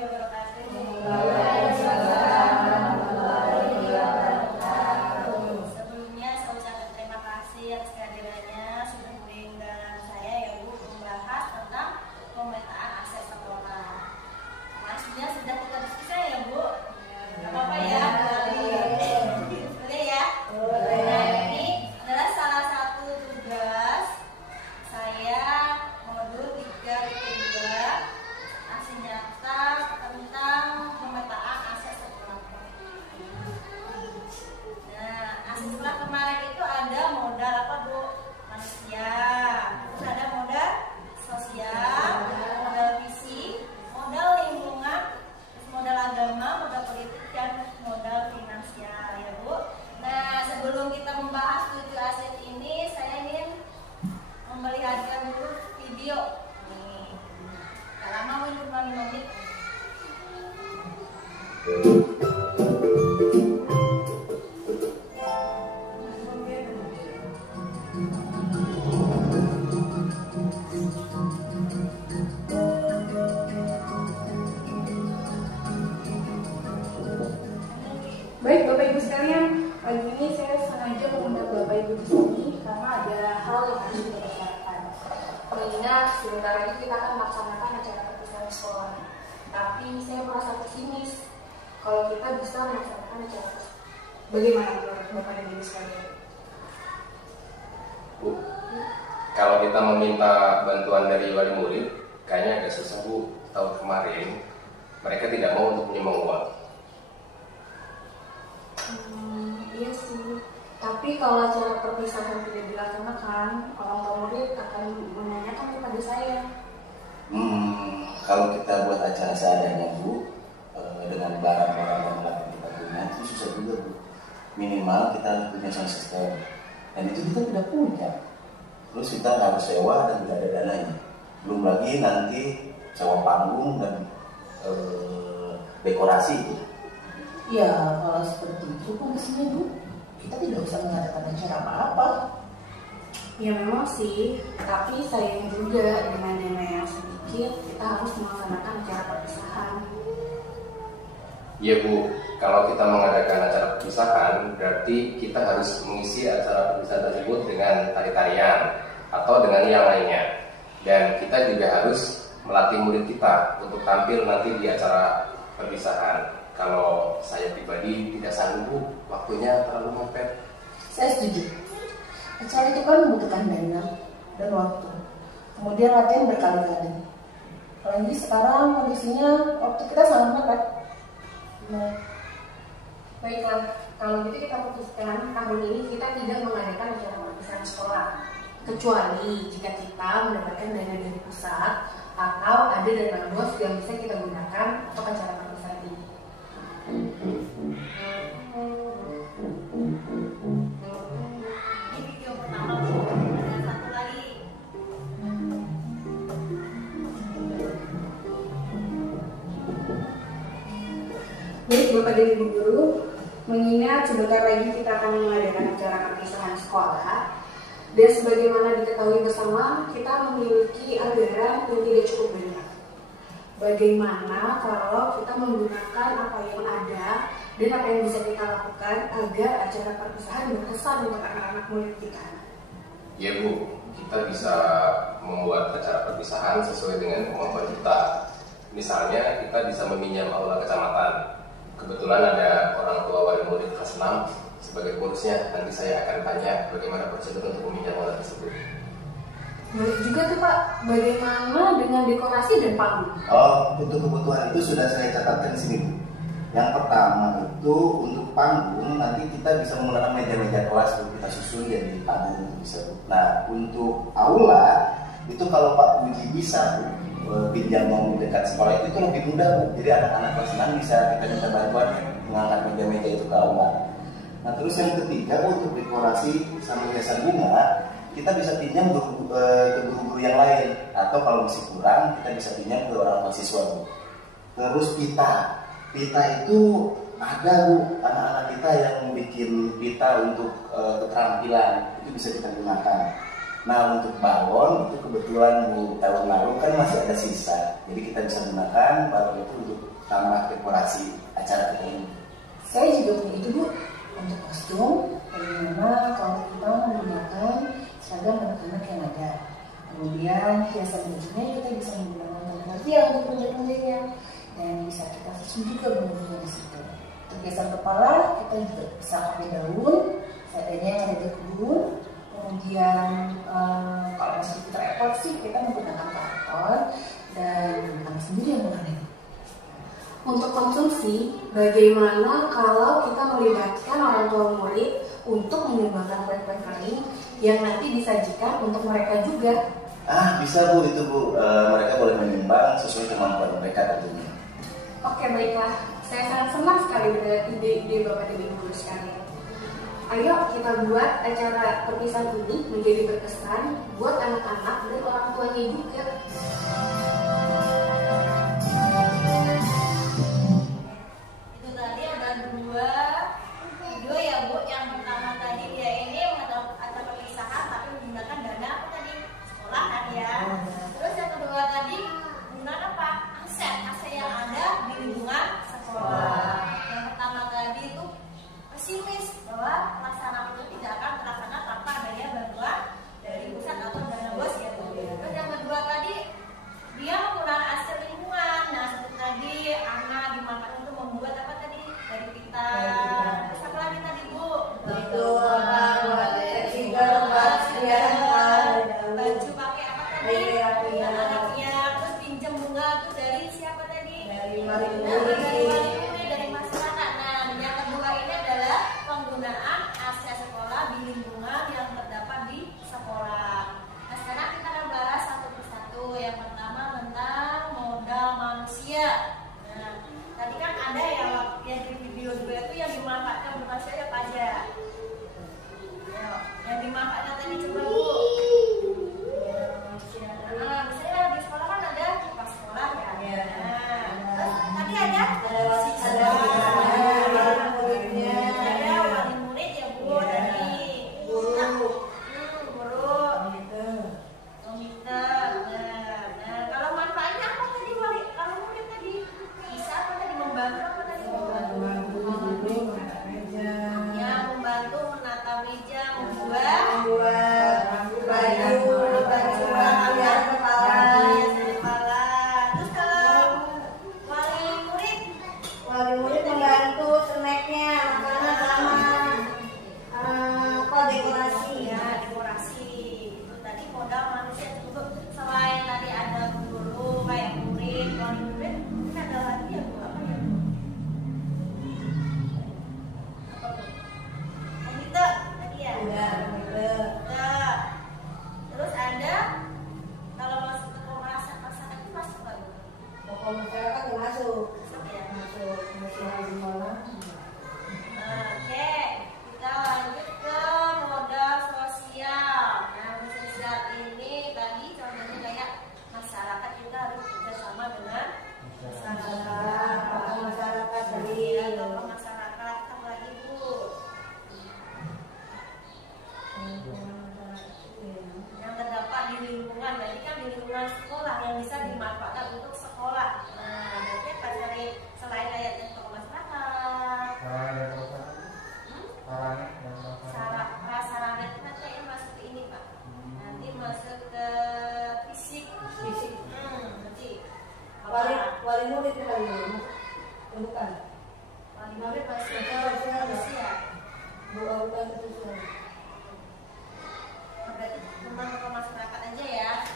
Sebelumnya saya ucapkan terima kasih atas kehadirannya sudah mengundang saya ya Bu membahas tentang pemetaan aset sekolah. Maksudnya sudah kita diskusi ya Bu. Gak apa-apa ya. Boleh ya. Nah ini adalah salah satu tugas saya modul 3.2 aksi nyata tentang pemetaan aset sekolah. Nah, aset sekolah kemarin itu ada modal apa Bu? Manusia. Terus ada modal sosial, modal fisik, modal lingkungan, terus modal agama, modal politik, dan modal finansial ya Bu. Nah, sebelum kita membahas 7 aset ini, saya ingin memperlihatkan dulu video nih. Gak lama mungkin 5 menit. Baik Bapak Ibu sekalian, pagi ini saya sengaja mengundang Bapak Ibu di sini karena ada hal yang harus kita bicarakan. Mengingat sebentar lagi kita akan melaksanakan acara perpisahan sekolah. Tapi saya merasa pesimis kalau kita bisa melaksanakan acara tersebut. Bagaimana menurut Bapak dan Ibu sekalian? Bu, kalau kita meminta bantuan dari wali murid, kayaknya agak susah Bu. Tahun kemarin mereka tidak mau untuk menyumbang uang. Iya sih, tapi kalau acara perpisahan tidak dilaksanakan, orang tua murid akan menanyakan kepada saya. Kalau kita buat acara seadanya Bu, dengan barang-barang dan alat yang kita punya, itu susah juga Bu. Minimal kita harus punya sound system, dan itu kita tidak punya. Terus kita harus sewa dan tidak ada dananya. Belum lagi nanti sewa panggung dan dekorasi Bu. Ya, kalau seperti itu kondisinya Bu, kita tidak usah mengadakan acara apa-apa. Ya memang sih, tapi sayang juga dengan dana yang sedikit, kita harus melaksanakan acara perpisahan. Iya Bu, kalau kita mengadakan acara perpisahan, berarti kita harus mengisi acara perpisahan tersebut dengan tari-tarian atau dengan yang lainnya. Dan kita juga harus melatih murid kita untuk tampil nanti di acara perpisahan. Kalau saya pribadi tidak sanggup Bu, waktunya terlalu mepet. Saya setuju. Acara itu kan membutuhkan dana dan waktu. Kemudian latihan berkali-kali. Apalagi sekarang kondisinya waktu kita sangat mepet. Nah, baiklah, kalau gitu kita putuskan tahun ini kita tidak mengadakan acara perpisahan sekolah. Kecuali jika kita mendapatkan dana dari pusat atau ada dana bos yang bisa kita gunakan untuk acara perpisahan ini. Ini video pertama Bu. Ada satu lagi. Baik Bapak dan Ibu Guru, mengingat sebentar lagi kita akan mengadakan acara perpisahan sekolah, dan sebagaimana diketahui bersama, kita memiliki anggaran yang tidak cukup banyak. Bagaimana kalau kita menggunakan apa yang ada dan apa yang bisa kita lakukan agar acara perpisahan berkesan untuk anak-anak murid kita? Ya Bu, kita bisa membuat acara perpisahan sesuai dengan kemampuan kita. Misalnya kita bisa meminjam aula kecamatan. Kebetulan ada orang tua wali murid kelas 6 sebagai pengurusnya. Nanti saya akan tanya bagaimana prosedur untuk meminjam aula tersebut. Boleh juga tuh Pak, bagaimana dengan dekorasi dan panggung? Oh, untuk kebutuhan itu sudah saya catatkan di sini Bu. Yang pertama itu untuk panggung, nanti kita bisa menggunakan meja-meja kelas untuk kita susun ya di panggung bisa Bu. Nah, untuk aula itu kalau Pak Puji bisa Bu, pinjam mau dekat sekolah itu lebih mudah Bu. Jadi anak-anak kelas 6 bisa kita minta bantuan mengangkat meja-meja itu ke aula. Nah, terus yang ketiga untuk dekorasi sama hiasan bunga, kita bisa pinjam ke guru-guru yang lain, atau kalau masih kurang kita bisa pinjam ke orang tua siswa Bu. Terus pita itu ada Bu, anak-anak kita yang bikin pita untuk keterampilan, itu bisa kita gunakan. Nah untuk balon itu kebetulan Bu tahun lalu kan masih ada sisa, jadi kita bisa gunakan balon itu untuk tambah dekorasi acara kita ini. Saya juga punya itu Bu, untuk kostum, bagaimana kalau kita menggunakan seragam anak-anak yang ada. Kemudian hiasan bajunya kita bisa menggunakan tali yang untuk pendek-pendeknya, dan bisa kita susun juga bentuknya di situ. Untuk hiasan kepala kita juga bisa pakai daun, seadanya yang ada di kebun. Kemudian kalau masih repot sih kita menggunakan karton dan kami sendiri yang mengenai. Untuk konsumsi, bagaimana kalau kita melibatkan orang tua murid untuk menyumbangkan kue-kue kering yang nanti disajikan untuk mereka juga? Bisa Bu, itu Bu, mereka boleh menyumbang sesuai kemampuan mereka tentunya. Oke, baiklah. Saya sangat senang sekali dengan ide-ide Bapak dan Ibu sekalian. Ayo kita buat acara perpisahan ini menjadi berkesan buat anak-anak dan orang tuanya juga. Itu tadi ada dua video ya Bu. Yang pertama tadi dia ini ada perpisahan tapi menggunakan dana apa tadi? Sekolah kan ya. Terus yang kedua tadi menggunakan apa? Aset yang ada di lingkungan sekolah. Yang pertama tadi itu pesimis bahwa pelaksanaan itu tidak akan terlaksana tanpa adanya bantuan dari pusat atau dana bos ya Bu. Terus yang kedua tadi dia menggunakan aset lingkungan. Nah seperti tadi anak dimanfaatkan untuk membuat apa tadi dari pita. Terus apa lagi tadi Bu? Baju pakai apa tadi? Anaknya. Terus pinjam bunga itu dari siapa tadi? Dari wali murid, dari masyarakat. Nah yang kedua ini adalah penggunaan aset sekolah di lingkungan yang terdapat di sekolah. Nah sekarang kita akan bahas satu persatu. Yang pertama tentang modal manusia. Nah tadi kan ada yang di video itu yang dimanfaatkan bukan saya apa aja. Yang dimanfaatkan tadi coba Bu. Misalnya di sekolah kan ada kipas sekolah ya. Terus tadi ada siswa. Ada wali murid ya Bu, dari guru, komputer. Nah, kalau manfaatnya apa tadi wali? Kalau murid tadi bisa apa tadi membantu apa tadi? Ya, membantu menata meja, membuat baju kepala. Terus kalau wali murid membantu snacknya, makanan sama dekorasi. ya dekorasi. Itu tadi modal manusia untuk selain tadi ada guru kayak murid, wali murid, mungkin ada lagi ya Bu, apa ya Bu? Apa Bu? Komputer tadi ya? Nah, terus ada kalau masuk ke masyarakat itu masuk nggak Bu? Pokok masyarakat masuk. Masuk ya. Oke, kita lanjut ke modal sosial. Nah, modal sosial ini tadi contohnya kayak masyarakat kita harus bekerjasama dengan masyarakat tadi atau masyarakat apa lagi Bu? Yang terdapat di lingkungan, berarti kan di lingkungan sekolah yang bisa dimanfaatkan untuk sekolah. Nah, berarti apa cari selain ayatnya tokoh masyarakat, prasarana itu nanti yang masuk ke ini Pak. Nanti masuk ke fisik. Nanti Wali murid bukan. wali murid masuk ke manusia. Bukan itu. Berarti tentang tokoh masyarakat aja ya.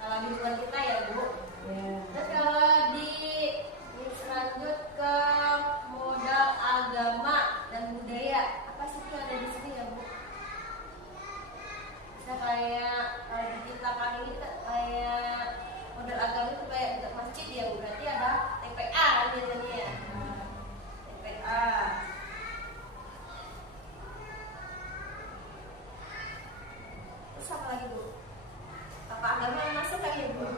Kalau di lingkungan kita ya Bu. Terus kalau di lanjut ke modal agama dan budaya, apa sih itu ada di sini ya Bu? Bisa kayak di kita kali ini kayak modal agama itu kayak dekat masjid ya Bu. Berarti ada TPA biasanya ya. TPA. Terus apa lagi Bu? Apa agama yang masuk kali ya Bu?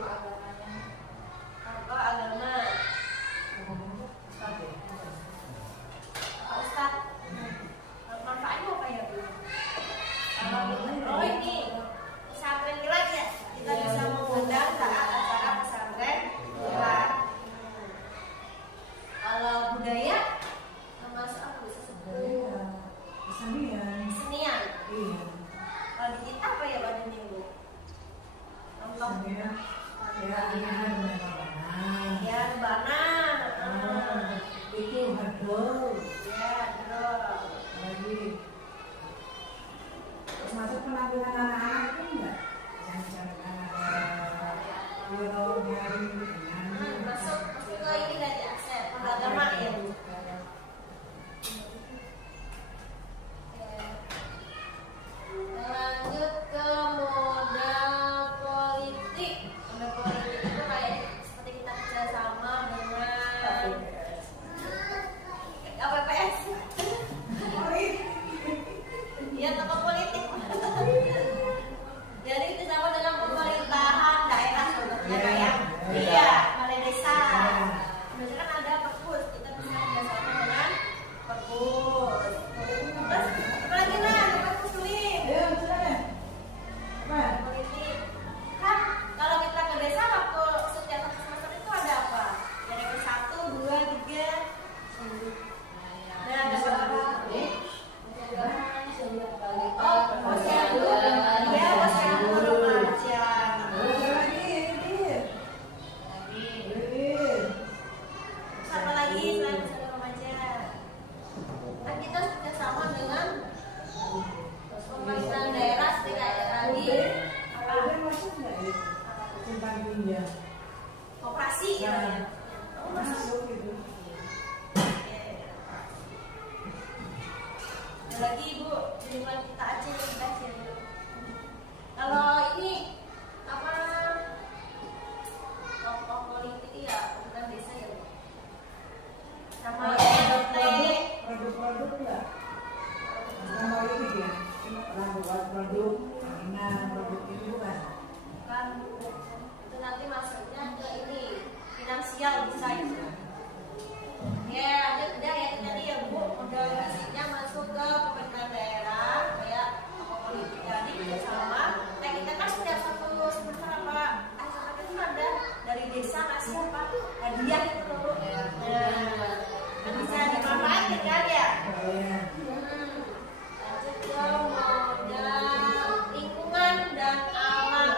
masuk gitu. Ada lagi Ibu, di lingkungan kita aja yang kita aja. Kalau ini apa tokoh politik ya, bukan desa ya Bu. Sama Produk enggak? Sama ini dia. Pernah buat produk, mainan, produk ini bukan? kan itu nanti masuknya ke ini finansial bisa itu. Ya ada ya tadi ya Bu, modal isinya masuk ke pemerintahan daerah kayak apa politik tadi sama. Nah kita kan setiap satu semester apa acara itu ada dari desa kasih apa hadiah itu loh Bu. Nah kan bisa dimanfaatkan kan ya. Lanjut ke modal lingkungan dan alam.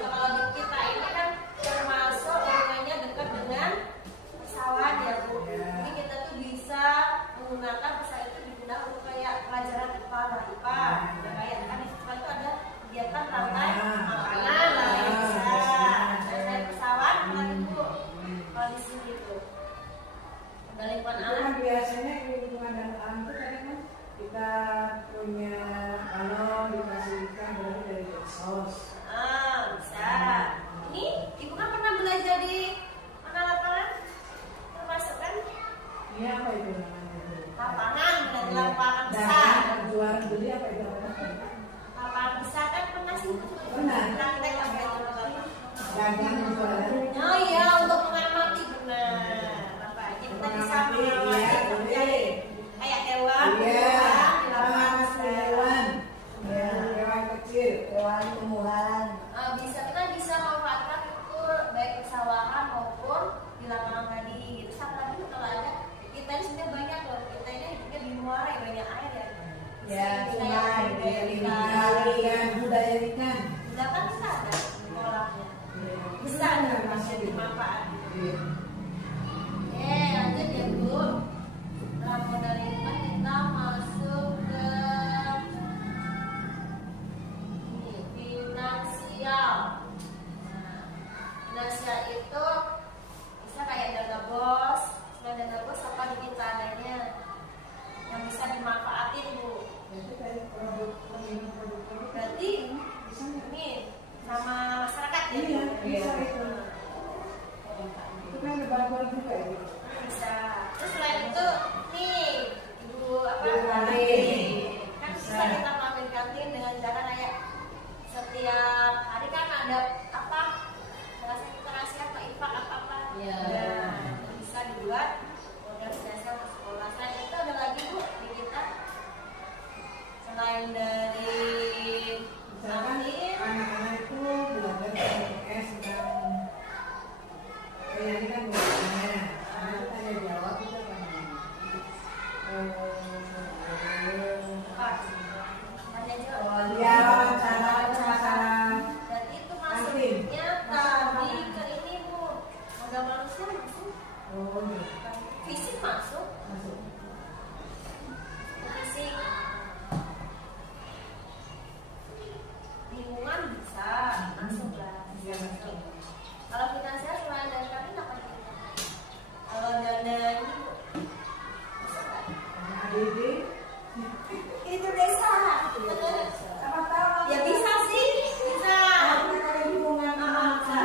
Kalau di kita ini kan termasuk lingkungannya dekat dengan pesawat ya Bu. Jadi kita tuh bisa menggunakan pesawat itu digunakan untuk kayak pelajaran IPA, kayak kan di sekolah itu ada kegiatan rantai makanan lah bisa. Ada pesawat lagi Bu. Kalau di sini tuh ada lingkungan Itu alam. kan biasanya lingkungan dan alam itu kan kita punya kalau difasilitkan berarti dari Densos. Bisa. Ini Ibu kan pernah belajar di mana lapangan? Termasuk kan? Ini apa itu namanya? Lapangan, belajar lapangan besar. Dan juara beli apa itu? Lapangan besar kan pernah sih? Pernah. Praktek apa itu Bapak? Dagang juara. Oh iya, untuk mengamati benar. Bapak, kita bisa mengamati kayak hewan, Iya. di lapangan besar. Hewan. Ya, hewan kecil. Hewan tumbuhan. Bisa kita bisa memanfaatkan itu baik persawahan maupun di lapangan tadi. Terus apa lagi kalau ada kita ini sebenarnya banyak loh. Kita ini hidupnya di muara ya, banyak air ya. Ya, sungai, Kali dan budaya ikan. Udah kan bisa ada kolaknya. Bisa ada masih dimanfaatkan. Lanjut ya Bu. Setelah modal lingkungan kita masuk ke ini, finansial. Nah, finansial itu bisa kayak dana bos. Selain dana bos apa di kita adanya yang bisa dimanfaatin Bu. Itu kayak produk. Berarti ini sama masyarakat ya? Iya, bisa itu. Itu kan ada bantuan juga ya. Bisa. Terus selain itu nih Ibu apa? Kantin. Kan bisa kita mampir kantin dengan cara kayak setiap hari kan ada apa? Merasa kita kasih apa infak apa? Iya. Nah, itu bisa dibuat modal jasa untuk sekolah. Selain itu ada lagi Bu di kita selain dari Misalkan kantin. anak-anak itu belajar PNS tentang kayak ini kan biasanya anak tanya jawab itu apa namanya? Tanya jawab. Oh iya, wawancara. Berarti itu masuknya tadi ke ini Bu. Modal manusia masuk. Oh iya, Fisik masuk. masuk. Fisik. Lingkungan bisa masuk lah. Iya, masuk. Kalau finansial selain dari kami apa kita? Kalau dana ini Bu, masuk nggak? Adik-adik, Itu desa. apa tahu? Ya bisa sih, bisa. Ada lingkungan Bisa.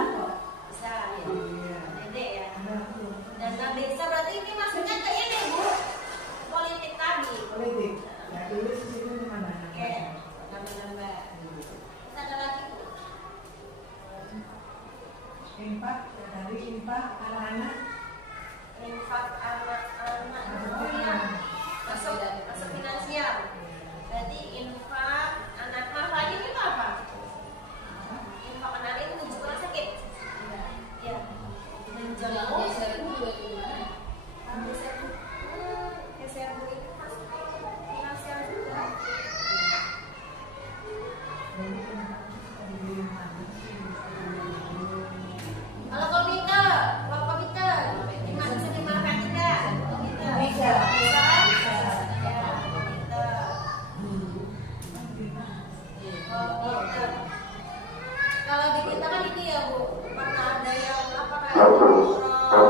Bisa ya. Iya. Dede ya. Ada tuh. Dana desa berarti ini masuknya ke ini Bu. Politik tadi. Politik. Ya dulu di situ di mana? Oke, nambah-nambah. Kita ada lagi Bu. Infak, ya tadi infak anak-anak. Infak anak-anak. Oh iya. Masuk finansial. Berarti infak anak lagi itu apa? Infak anak ini menuju ke rumah sakit. Iya. Menjenguk. Geser Bu itu masuk finansial juga. Kalau komite, gimana bisa dimanfaatin nggak? Komite. Bisa. Bisa. Ya, komite. Kalau di kita kan ini ya Bu, pernah ada yang apa kayak orang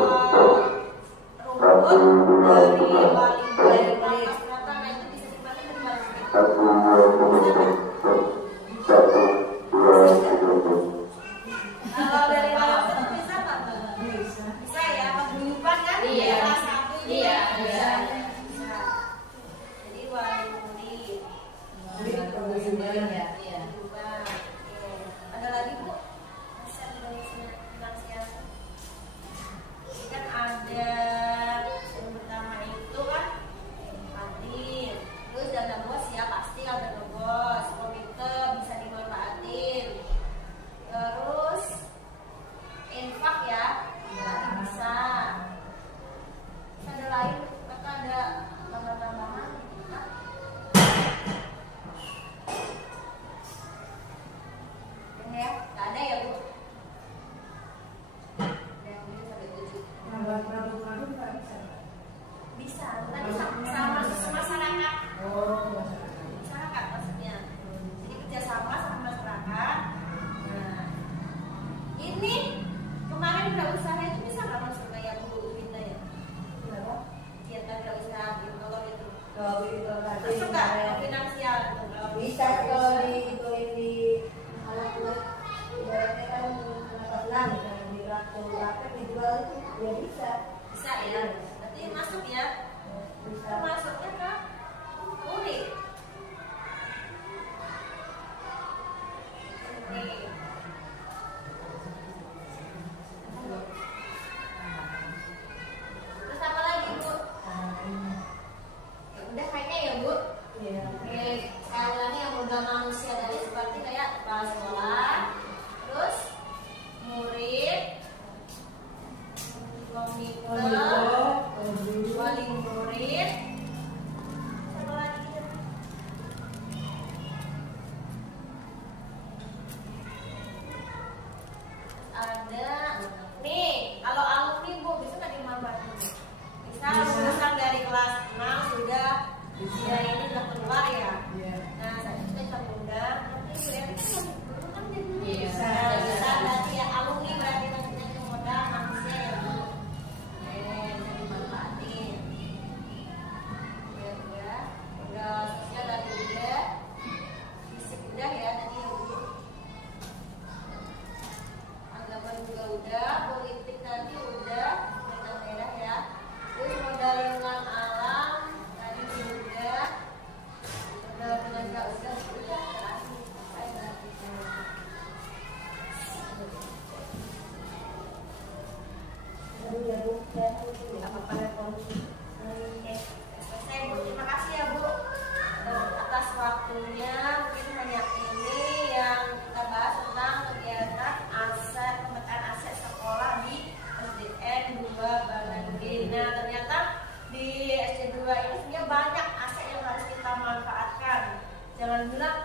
Ya bisa. Bisa ya. Berarti masuk ya. Bisa. Masuknya ke murid. Oke. Terus apa lagi, Bu? Ya udah kayaknya ya, Bu. Iya. Oke, saya ulangi yang modal manusia tadi seperti kayak kepala sekolah, terus murid, komite, wali murid, apa lagi? Ada nih, kalau alumni Bu bisa nggak dimanfaatkan? Bisa lulusan dari kelas 6 sudah dia ini sudah keluar ya. Iya. Nah, saya juga bisa undang, tapi Bu Eri kan masih belum kan jadi. Iya. Bisa berarti ya alumni berarti maksudnya itu modal manusia ya Bu. Bisa dimanfaatin. Ya udah sosial tadi udah, fisik udah ya tadi ya Bu. Anggapan juga udah, politik tadi udah, tentang daerah ya. Terus modal lingkungan alam tadi udah, modal tenaga udah terakhir. Saya berarti Aduh ya Bu, ya apa-apa ya Bu. selesai Bu, terima kasih ya Bu atas waktunya. Mungkin hanya ini yang kita bahas tentang kegiatan aset pemetaan aset sekolah di SDN 2 Balangge. Nah ternyata di SD 2 ini sebenarnya banyak aset yang harus kita manfaatkan. Jangan bilang